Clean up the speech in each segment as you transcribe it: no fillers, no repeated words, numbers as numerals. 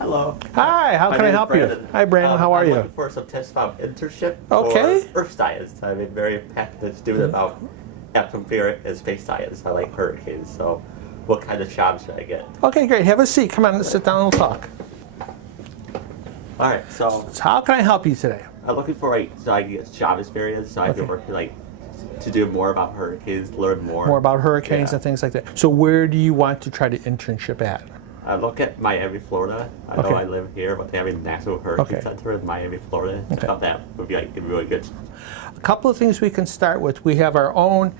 Hello. Hi, how can I help you? Hi, Brandon, how are I'm you? looking for some tips about internship Okay. or earth science. I'm a very passionate student about atmospheric and space science. I like hurricanes, so what kind of jobs should I get? Okay, great. Have a seat. Come on, sit down and we'll talk. All right, so So how can I help you today? I'm looking for so I can get job experience, so I can work to do more about hurricanes, learn more. More about hurricanes Yeah. and things like that. So where do you want to try to internship at? I look at Miami, Florida. I know I live here, but they have a National Hurricane Center in Miami, Florida. I thought that would be really good. A couple of things we can start with. We have our own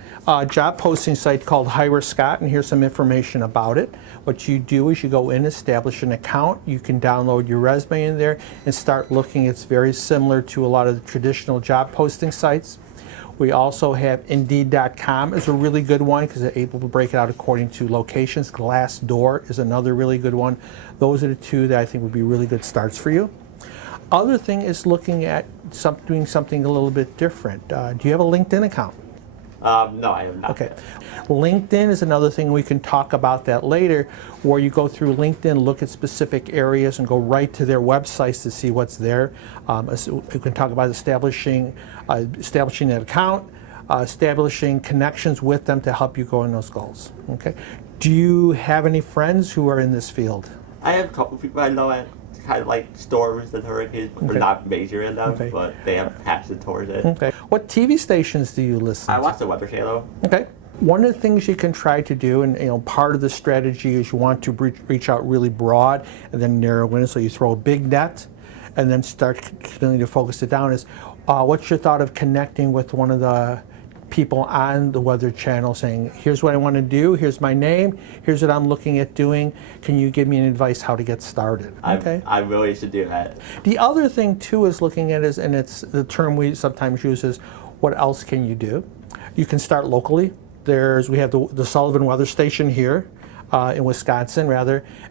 job posting site called Hire Scott, and here's some information about it. What you do is you go in, establish an account. You can download your resume in there and start looking. It's very similar to a lot of the traditional job posting sites. We also have Indeed.com is a really good one because they're able to break it out according to locations. Glassdoor is another really good one. Those are the two that I think would be really good starts for you. Other thing is looking at doing something a little bit different. Do you have a LinkedIn account? No, I have not. Okay. LinkedIn is another thing. We can talk about that later, where you go through LinkedIn, look at specific areas, and go right to their websites to see what's there. We can talk about establishing that account, establishing connections with them to help you go in those goals. Okay. Do you have any friends who are in this field? I have a couple of people I know at kind of like storms and hurricanes, but they're not major in them, but they have passion towards it. Okay. What TV stations do you listen to? I watch the Weather Channel. Okay. One of the things you can try to do, and part of the strategy is you want to reach out really broad and then narrow in. So you throw a big net and then start continuing to focus it down. Is what's your thought of connecting with one of the people on the Weather Channel saying, here's what I want to do, here's my name, here's what I'm looking at doing, can you give me an advice how to get started? Okay. I really should do that. The other thing too is looking at and it's the term we sometimes use is, what else can you do? You can start locally. We have the Sullivan Weather Station here in Wisconsin,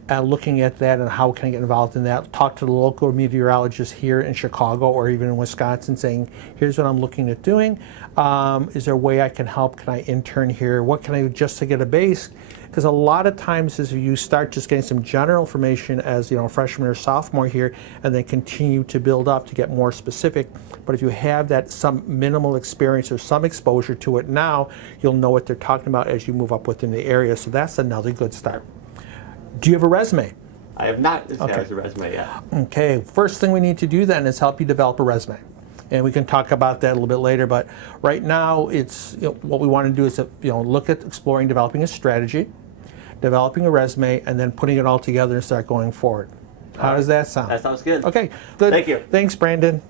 looking at that and how can I get involved in that. Talk to the local meteorologist here in Chicago or even in Wisconsin saying, here's what I'm looking at doing. Is there a way I can help? Can I intern here? What can I do just to get a base? Because a lot of times as you start just getting some general information as a freshman or sophomore here and then continue to build up to get more specific. But if you have that some minimal experience or some exposure to it now, you'll know what they're talking about as you move up within the area. So that's another good start. Do you have a resume? I have not established a resume yet. Okay, first thing we need to do then is help you develop a resume. And we can talk about that a little bit later, but right now it's what we want to do is look at exploring developing a strategy, developing a resume, and then putting it all together and start going forward. How does that sound? That sounds good. Okay, good. Thank you. Thanks, Brandon.